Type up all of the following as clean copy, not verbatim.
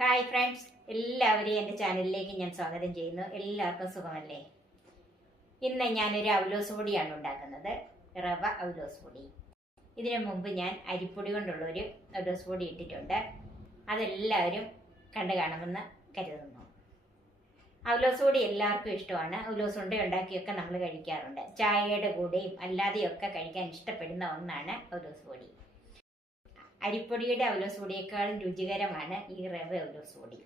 Hi friends, എല്ലാവരെയും എൻ്റെ ചാനലിലേക്ക് ഞാൻ സ്വാഗതം ചെയ്യുന്നു. എല്ലാവർക്കും സുഖമല്ലേ? ഇന്ന് ഞാനൊരു അവലോസ് പൊടിയാണ് ഉണ്ടാക്കുന്നത്, റവ അവലോസ് പൊടി. ഇതിനു മുമ്പ് ഞാൻ അരിപ്പൊടി കൊണ്ടുള്ളൊരു അവലോസ് പൊടി ഇട്ടിട്ടുണ്ട്. അതെല്ലാവരും കണ്ടു കാണുമെന്ന് കരുതുന്നു. അവലോസ് പൊടി എല്ലാവർക്കും ഇഷ്ടമാണ്. അവലോസ് ഉണ്ട ഉണ്ടാക്കിയൊക്കെ നമ്മൾ കഴിക്കാറുണ്ട്. ചായയുടെ കൂടെയും അല്ലാതെയൊക്കെ കഴിക്കാൻ ഇഷ്ടപ്പെടുന്ന ഒന്നാണ് അവലോസ് പൊടി. അരിപ്പൊടിയുടെ അവലോസ് പൊടിയേക്കാളും രുചികരമാണ് ഈ റവ അവലോസ് പൊടി.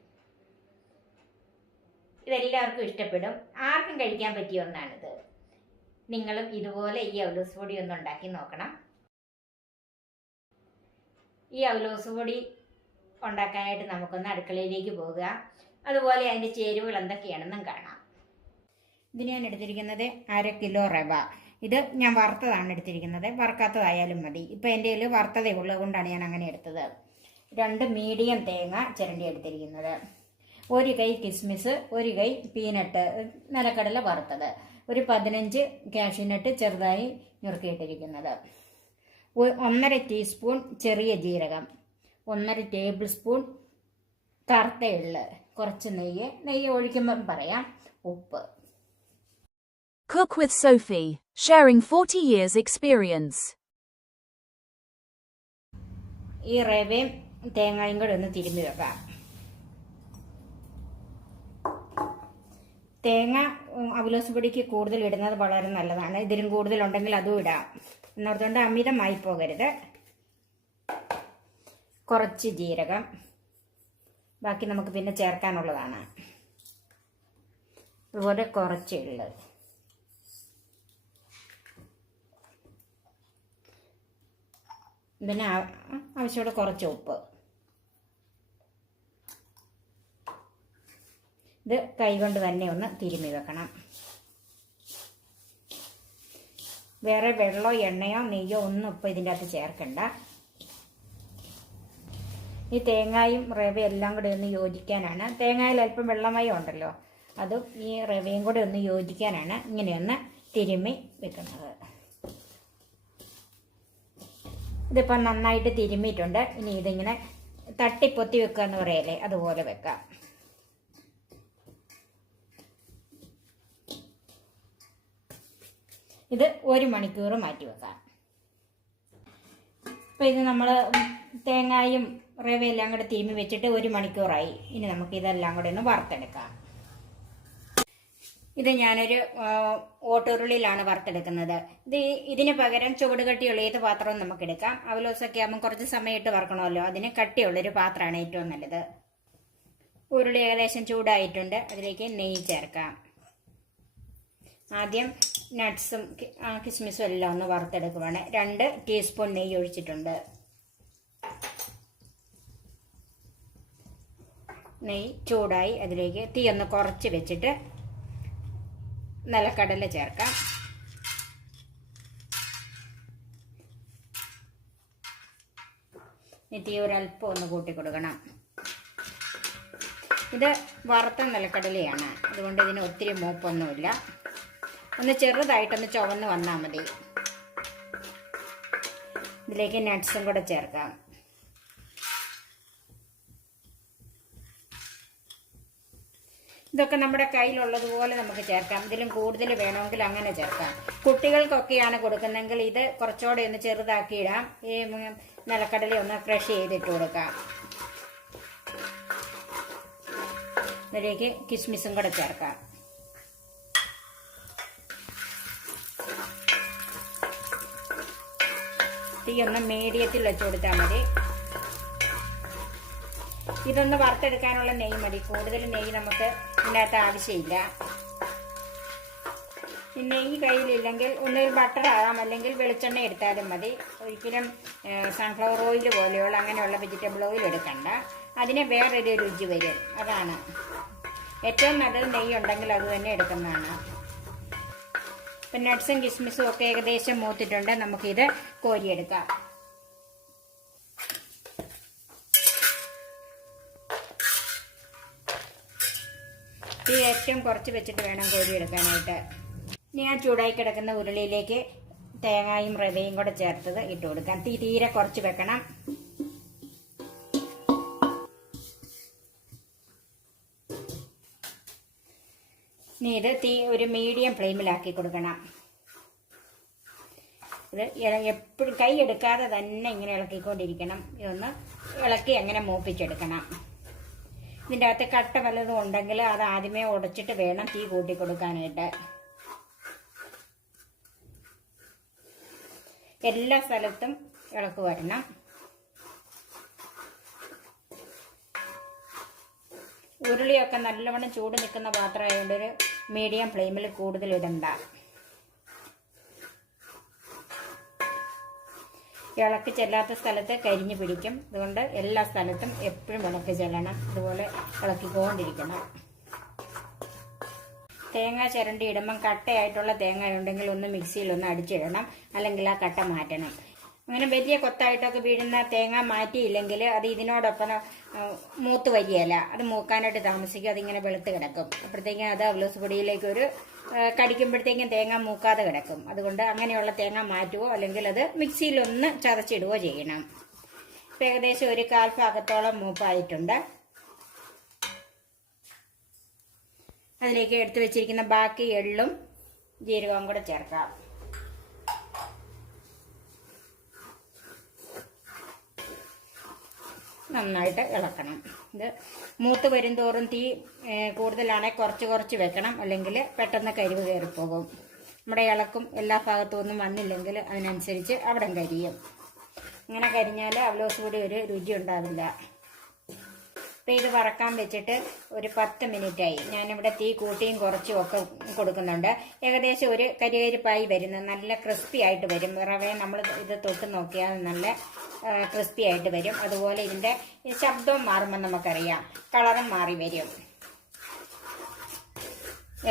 ഇതെല്ലാവർക്കും ഇഷ്ടപ്പെടും. ആർക്കും കഴിക്കാൻ പറ്റിയ ഒന്നാണിത്. നിങ്ങളും ഇതുപോലെ ഈ അവലോസ് പൊടി ഒന്ന് ഉണ്ടാക്കി നോക്കണം. ഈ അവലോസ് പൊടി ഉണ്ടാക്കാനായിട്ട് നമുക്കൊന്ന് അടുക്കളയിലേക്ക് പോകുക. അതുപോലെ അതിൻ്റെ ചേരുവകൾ എന്തൊക്കെയാണെന്നും കാണാം. ഇത് ഞാൻ എടുത്തിരിക്കുന്നത് 1/2 കിലോ റവ. ഇത് ഞാൻ വറുത്തതാണ് എടുത്തിരിക്കുന്നത്, വറുക്കാത്തതായാലും മതി. ഇപ്പം എൻ്റെ കയ്യിൽ വറുത്തതേ ഉള്ളത് കൊണ്ടാണ് ഞാൻ അങ്ങനെ എടുത്തത്. 2 മീഡിയം തേങ്ങ ചിരണ്ടി എടുത്തിരിക്കുന്നത്, 1 കൈ കിസ്മിസ്, 1 കൈ പീനട്ട് നിലക്കടല വറുത്തത്, ഒരു 15 കാഷ്യൂനട്ട് ചെറുതായി ഞുറുക്കിയിട്ടിരിക്കുന്നത്, 1/2 ടീസ്പൂൺ ചെറിയ ജീരകം, 1/2 ടേബിൾ സ്പൂൺ കറുത്ത എള്ള്, കുറച്ച് നെയ്യ് ഒഴിക്കുമ്പം പറയാം, ഉപ്പ്. Cook with Sophie, sharing 40 years experience. ഈ റവയും തേങ്ങയും കൂടെ ഒന്ന് തിരുമ്മി വെക്കാം. തേങ്ങ അവലോസ് പൊടിക്ക് കൂടുതൽ ഇടുന്നത് വളരെ നല്ലതാണ്. ഇതിലും കൂടുതലുണ്ടെങ്കിൽ അതും ഇടാം. എന്നോർത്തുകൊണ്ട് അമിതമായി പോകരുത്. കുറച്ച് ജീരകം, ബാക്കി നമുക്ക് പിന്നെ ചേർക്കാനുള്ളതാണ്. അതുപോലെ കുറച്ച് എള്ള്, ഇതിന് ആവശ്യമുള്ള കുറച്ച് ഉപ്പ്. ഇത് കൈകൊണ്ട് തന്നെ ഒന്ന് തിരുമ്മി വെക്കണം. വേറെ വെള്ളമോ എണ്ണയോ നെയ്യോ ഒന്നും ഇപ്പോൾ ഇതിൻ്റെ അകത്ത് ചേർക്കണ്ട. ഈ തേങ്ങയും റവയും എല്ലാം കൂടെ ഒന്ന് യോജിക്കാനാണ്. തേങ്ങയിൽ അല്പം വെള്ളമയം ഉണ്ടല്ലോ, അതും ഈ റവയും കൂടെ ഒന്ന് യോജിക്കാനാണ് ഇങ്ങനെയൊന്ന് തിരുമ്മി വെക്കുന്നത്. ഇതിപ്പം നന്നായിട്ട് തിരുമ്മിയിട്ടുണ്ട്. ഇനി ഇതിങ്ങനെ തട്ടിപ്പൊത്തി വെക്കുക എന്ന് പറയല്ലേ, അതുപോലെ വെക്കാം. ഇത് 1 മണിക്കൂർ മാറ്റി വെക്കാം. ഇപ്പം ഇത് നമ്മൾ തേങ്ങയും റവയെല്ലാം കൂടെ തിരുമ്മി വെച്ചിട്ട് 1 മണിക്കൂറായി. ഇനി നമുക്ക് ഇതെല്ലാം കൂടെ ഒന്ന് വറുത്തെടുക്കാം. ഇത് ഞാനൊരു ഓട്ടുരുളിയിലാണ് വറുത്തെടുക്കുന്നത്. ഇതിന് പകരം ചുവടുകട്ടിയുള്ള ഏത് പാത്രവും നമുക്ക് എടുക്കാം. അവലോസൊക്കെ ആകുമ്പോൾ കുറച്ച് സമയം ഇട്ട് വറക്കണമല്ലോ, അതിന് കട്ടിയുള്ളൊരു പാത്രമാണ് ഏറ്റവും നല്ലത്. ഉരുളി ഏകദേശം ചൂടായിട്ടുണ്ട്. അതിലേക്ക് നെയ്യ് ചേർക്കാം. ആദ്യം നട്ട്സും കിസ്മിസും എല്ലാം ഒന്ന് വറുത്തെടുക്കുവാണ്. 2 ടീസ്പൂൺ നെയ്യ് ഒഴിച്ചിട്ടുണ്ട്. നെയ്യ് ചൂടായി അതിലേക്ക് തീ ഒന്ന് കുറച്ച് വെച്ചിട്ട് നിലക്കടല ചേർക്കാം. തീ ഒരല്പം ഒന്ന് കൂട്ടി കൊടുക്കണം. ഇത് വറുത്ത നിലക്കടലയാണ്, അതുകൊണ്ട് ഇതിന് ഒത്തിരി മൂപ്പൊന്നുമില്ല. ഒന്ന് ചെറുതായിട്ടൊന്ന് ചുവന്ന് വന്നാൽ മതി. ഇതിലേക്ക് നട്ട്സും കൂടെ ചേർക്കാം. ഇതൊക്കെ നമ്മുടെ കയ്യിലുള്ളതുപോലെ നമുക്ക് ചേർക്കാം. ഇതിലും കൂടുതൽ വേണമെങ്കിൽ അങ്ങനെ ചേർക്കാം. കുട്ടികൾക്കൊക്കെയാണ് കൊടുക്കുന്നതെങ്കിൽ ഇത് കുറച്ചുകൂടെ ഒന്ന് ചെറുതാക്കി ഇടാം. ഈ നിലക്കടല ഒന്ന് ക്രഷ് ചെയ്തിട്ട് കൊടുക്കാം. ഇതിലേക്ക് കിസ്മിസും കൂടെ ചേർക്കാം. തീ ഒന്ന് മീഡിയത്തിൽ വെച്ച് കൊടുത്താൽ മതി. ഇതൊന്ന് വറുത്തെടുക്കാനുള്ള നെയ്യ് മതി, കൂടുതൽ നെയ്യ് നമുക്ക് ഇതിനകത്ത് ആവശ്യമില്ല. നെയ്യ് കയ്യിലില്ലെങ്കിൽ ഒന്നിൽ ബട്ടർ ആകാം, അല്ലെങ്കിൽ വെളിച്ചെണ്ണ എടുത്താലും മതി. ഒരിക്കലും സൺഫ്ലവർ ഓയിൽ പോലെയുള്ള അങ്ങനെയുള്ള വെജിറ്റബിൾ ഓയിൽ എടുക്കണ്ട, അതിന് വേറൊരു രുചി വരും. അതാണ് ഏറ്റവും നല്ലത്. നെയ്യ് ഉണ്ടെങ്കിൽ അത് തന്നെ എടുക്കുന്നതാണ്. ഇപ്പം നട്ട്സും കിസ്മിസും ഒക്കെ ഏകദേശം മൂത്തിട്ടുണ്ട്. നമുക്കിത് കോരിയെടുക്കാം. തീ ഏറ്റവും കുറച്ച് വെച്ചിട്ട് വേണം കോരിയെടുക്കാനായിട്ട്. ഇനി ആ ചൂടായി കിടക്കുന്ന ഉരുളിയിലേക്ക് തേങ്ങയും റവയും കൂടെ ചേർത്തത് ഇട്ട് കൊടുക്കാം. തീ തീരെ കുറച്ച് വെക്കണം. ഇനി ഇത് ഒരു മീഡിയം ഫ്ലെയിമിലാക്കി കൊടുക്കണം. ഇത് എപ്പോഴും കൈ എടുക്കാതെ തന്നെ ഇങ്ങനെ ഇളക്കിക്കൊണ്ടിരിക്കണം. ഇതൊന്ന് ഇളക്കി അങ്ങനെ മൂപ്പിച്ചെടുക്കണം. ഇതിൻ്റെ അകത്ത് കട്ട വല്ലതും ഉണ്ടെങ്കിൽ അത് ആദ്യമേ ഉടച്ചിട്ട് വേണം തീ കൂട്ടി കൊടുക്കാനായിട്ട്. എല്ലാ സ്ഥലത്തും ഇളക്ക് വരണം. ഉരുളിയൊക്കെ നല്ലവണ്ണം ചൂട് നിൽക്കുന്ന പാത്രമായതുകൊണ്ട് ഒരു മീഡിയം ഫ്ലെയിമിൽ കൂടുതൽ ഇടണ്ട. ഇളക്ക് ചെല്ലാത്ത സ്ഥലത്ത് കരിഞ്ഞു പിടിക്കും. അതുകൊണ്ട് എല്ലാ സ്ഥലത്തും എപ്പോഴും ഇളക്ക് ചെല്ലണം. ഇതുപോലെ ഇളക്കിക്കൊണ്ടിരിക്കണം. തേങ്ങ ചിരണ്ടി ഇടുമ്പം കട്ടയായിട്ടുള്ള തേങ്ങ ഉണ്ടെങ്കിൽ ഒന്ന് മിക്സിയിലൊന്ന് അടിച്ചിടണം. അല്ലെങ്കിൽ ആ കട്ട മാറ്റണം. അങ്ങനെ വലിയ കൊത്തായിട്ടൊക്കെ വീഴുന്ന തേങ്ങ മാറ്റിയില്ലെങ്കിൽ അത് ഇതിനോടൊപ്പം മൂത്ത് വരികയില്ല. അത് മൂക്കാനായിട്ട് താമസിക്കും. അതിങ്ങനെ വെളുത്ത് കിടക്കും. അപ്പോഴത്തേക്കും അത് അവലോസ് പൊടിയിലേക്ക് ഒരു കടിക്കുമ്പോഴത്തേക്കും തേങ്ങ മൂക്കാതെ കിടക്കും. അതുകൊണ്ട് അങ്ങനെയുള്ള തേങ്ങ മാറ്റുവോ അല്ലെങ്കിൽ അത് മിക്സിയിലൊന്ന് ചതച്ചിടുകയോ ചെയ്യണം. ഇപ്പം ഏകദേശം ഒരു 1/4 ഭാഗത്തോളം മൂപ്പായിട്ടുണ്ട്. അതിലേക്ക് എടുത്തു വെച്ചിരിക്കുന്ന ബാക്കി എള്ളും ജീരകവും കൂടെ ചേർക്കാം. നന്നായിട്ട് ഇളക്കണം. ഇത് മൂത്ത് വരും തോറും തീ കൂടുതലാണെങ്കിൽ കുറച്ച് വെക്കണം. അല്ലെങ്കിൽ പെട്ടെന്ന് കരിവ് കയറിപ്പോകും. നമ്മുടെ ഇളക്കും എല്ലാ ഭാഗത്തും ഒന്നും വന്നില്ലെങ്കിൽ അതിനനുസരിച്ച് അവിടെ കരിയും. അങ്ങനെ കരിഞ്ഞാൽ അവലോസ് പൊടി ഒരു രുചി ഉണ്ടാവില്ല. ഇപ്പം ഇത് വറക്കാൻ വെച്ചിട്ട് ഒരു 10 മിനിറ്റായി. ഞാനിവിടെ തീ കൂട്ടിയും കുറച്ചും ഒക്കെ കൊടുക്കുന്നുണ്ട്. ഏകദേശം ഒരു കരികരിപ്പായി വരുന്നത് നല്ല ക്രിസ്പി ആയിട്ട് വരും. റവയെ നമ്മൾ ഇത് തൊട്ട് നോക്കിയാൽ നല്ല ക്രിസ്പി ആയിട്ട് വരും. അതുപോലെ ഇതിൻ്റെ ശബ്ദവും മാറുമ്പോൾ നമുക്കറിയാം, കളറും മാറി വരും.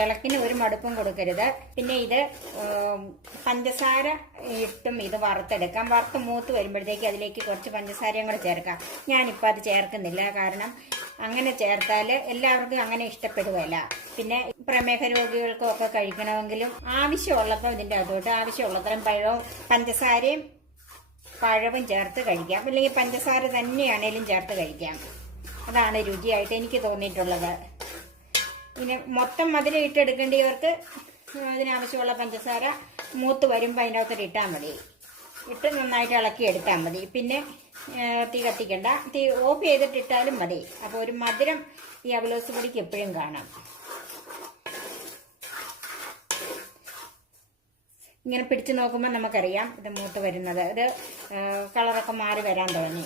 ഇളക്കിന് ഒരു മടുപ്പും കൊടുക്കരുത്. പിന്നെ ഇത് പഞ്ചസാര ഇട്ടും ഇത് വറുത്തെടുക്കാം. വറുത്ത് മൂത്ത് വരുമ്പോഴത്തേക്ക് അതിലേക്ക് കുറച്ച് പഞ്ചസാരയും കൂടെ ചേർക്കാം. ഞാനിപ്പോൾ അത് ചേർക്കുന്നില്ല. കാരണം അങ്ങനെ ചേർത്താൽ എല്ലാവർക്കും അങ്ങനെ ഇഷ്ടപ്പെടുകയില്ല. പിന്നെ പ്രമേഹ രോഗികൾക്കും ഒക്കെ കഴിക്കണമെങ്കിലും ആവശ്യമുള്ളപ്പോൾ ഇതിൻ്റെ അകത്തോട്ട് ആവശ്യമുള്ളത്രയും പഞ്ചസാരയും പഴവും ചേർത്ത് കഴിക്കാം. അല്ലെങ്കിൽ പഞ്ചസാര തന്നെയാണേലും ചേർത്ത് കഴിക്കാം. അതാണ് രുചിയായിട്ട് എനിക്ക് തോന്നിയിട്ടുള്ളത്. പിന്നെ മൊത്തം മധുരം ഇട്ടെടുക്കേണ്ടിയവർക്ക് അതിനാവശ്യമുള്ള പഞ്ചസാര മൂത്ത് വരുമ്പോൾ അതിൻ്റെ അകത്തോട്ട് ഇട്ടാൽ മതി. ഇട്ട് നന്നായിട്ട് ഇളക്കി എടുത്താൽ മതി. പിന്നെ തീ കത്തിക്കണ്ട. തീ ഓഫ് ചെയ്തിട്ട് ഇട്ടാലും മതി. അപ്പോൾ ഒരു മധുരം ഈ അവലോസ് പൊടിക്ക് എപ്പോഴും കാണാം. ഇങ്ങനെ പിടിച്ചു നോക്കുമ്പോൾ നമുക്കറിയാം ഇത് മൂത്ത് വരുന്നത്. ഇത് കളറൊക്കെ മാറി വരാൻ തുടങ്ങി.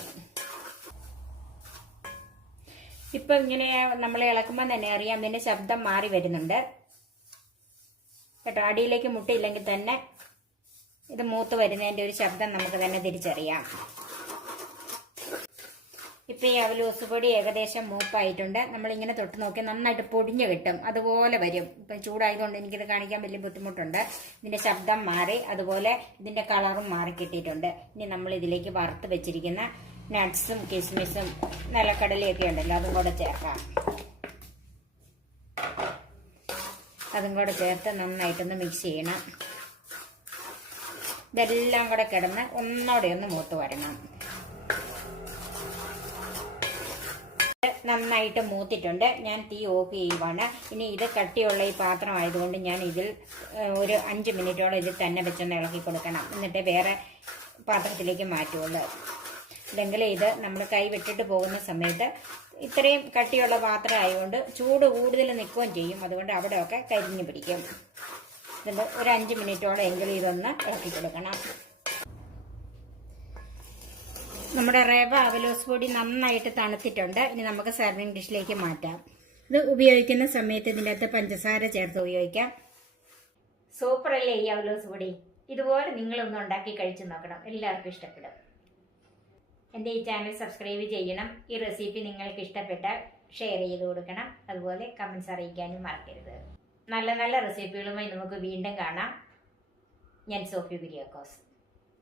ഇപ്പം ഇങ്ങനെ നമ്മൾ ഇളക്കുമ്പോൾ തന്നെ അറിയാം ഇതിൻ്റെ ശബ്ദം മാറി വരുന്നുണ്ട് കേട്ടോ. അടിയിലേക്ക് മുട്ടിയില്ലെങ്കിൽ തന്നെ ഇത് മൂത്ത് വരുന്നതിൻ്റെ ഒരു ശബ്ദം നമുക്ക് തന്നെ തിരിച്ചറിയാം. ഇപ്പം ഈ അവലോസ് പൊടി ഏകദേശം മൂപ്പായിട്ടുണ്ട്. നമ്മളിങ്ങനെ തൊട്ട് നോക്കി നന്നായിട്ട് പൊടിഞ്ഞു കിട്ടും. അതുപോലെ വരും. ഇപ്പം ചൂടായതുകൊണ്ട് എനിക്കിത് കാണിക്കാൻ വലിയ ബുദ്ധിമുട്ടുണ്ട്. ഇതിൻ്റെ ശബ്ദം മാറി, അതുപോലെ ഇതിൻ്റെ കളറും മാറി കിട്ടിയിട്ടുണ്ട്. ഇനി നമ്മൾ ഇതിലേക്ക് വറുത്ത് വെച്ചിരിക്കുന്ന നട്ട്സും കിസ്മിസും നിലക്കടലയൊക്കെ ഉണ്ടല്ലോ അതും കൂടെ ചേർക്കാം. അതും കൂടെ ചേർത്ത് നന്നായിട്ടൊന്ന് മിക്സ് ചെയ്യണം. ഇതെല്ലാം കൂടെ കിടന്ന് ഒന്നോടെ ഒന്ന് മൂത്ത് വരണം. നന്നായിട്ട് മൂത്തിട്ടുണ്ട്. ഞാൻ തീ ഓഫ് ചെയ്യുവാണ്. ഇനി ഇത് കട്ടിയുള്ള ഈ പാത്രം ആയതുകൊണ്ട് ഞാൻ ഇതിൽ ഒരു 5 മിനിറ്റോളം ഇതിൽ തന്നെ വെച്ചൊന്ന് ഇളക്കി കൊടുക്കണം. എന്നിട്ട് വേറെ പാത്രത്തിലേക്ക് മാറ്റുള്ളൂ. അല്ലെങ്കിൽ ഇത് നമ്മൾ കൈ വിട്ടിട്ട് പോകുന്ന സമയത്ത് ഇത്രയും കട്ടിയുള്ള പാത്രം ആയതുകൊണ്ട് ചൂട് കൂടുതൽ നിൽക്കുകയും ചെയ്യും. അതുകൊണ്ട് അവിടെയൊക്കെ കരിഞ്ഞു പിടിക്കും. ഇത് ഒരു 5 മിനിറ്റോളം എങ്കിലും ഇതൊന്ന് ഇളക്കി കൊടുക്കണം. നമ്മുടെ റവ അവലോസ് പൊടി നന്നായിട്ട് തണുത്തിട്ടുണ്ട്. ഇനി നമുക്ക് സർവിങ് ഡിഷിലേക്ക് മാറ്റാം. ഇത് ഉപയോഗിക്കുന്ന സമയത്ത് ഇതിൻ്റെ അകത്ത് പഞ്ചസാര ചേർത്ത് ഉപയോഗിക്കാം. സൂപ്പറല്ലേ ഈ അവലോസ് പൊടി? ഇതുപോലെ നിങ്ങളൊന്ന് ഉണ്ടാക്കി കഴിച്ചു നോക്കണം. എല്ലാവർക്കും ഇഷ്ടപ്പെടും. എൻ്റെ ഈ ചാനൽ സബ്സ്ക്രൈബ് ചെയ്യണം. ഈ റെസിപ്പി നിങ്ങൾക്ക് ഇഷ്ടപ്പെട്ടാൽ ഷെയർ ചെയ്ത് കൊടുക്കണം. അതുപോലെ കമൻസ് അറിയിക്കാനും മറക്കരുത്. നല്ല നല്ല റെസിപ്പികളുമായി നമുക്ക് വീണ്ടും കാണാം. ഞാൻ സോഫി കുര്യാക്കോസ്.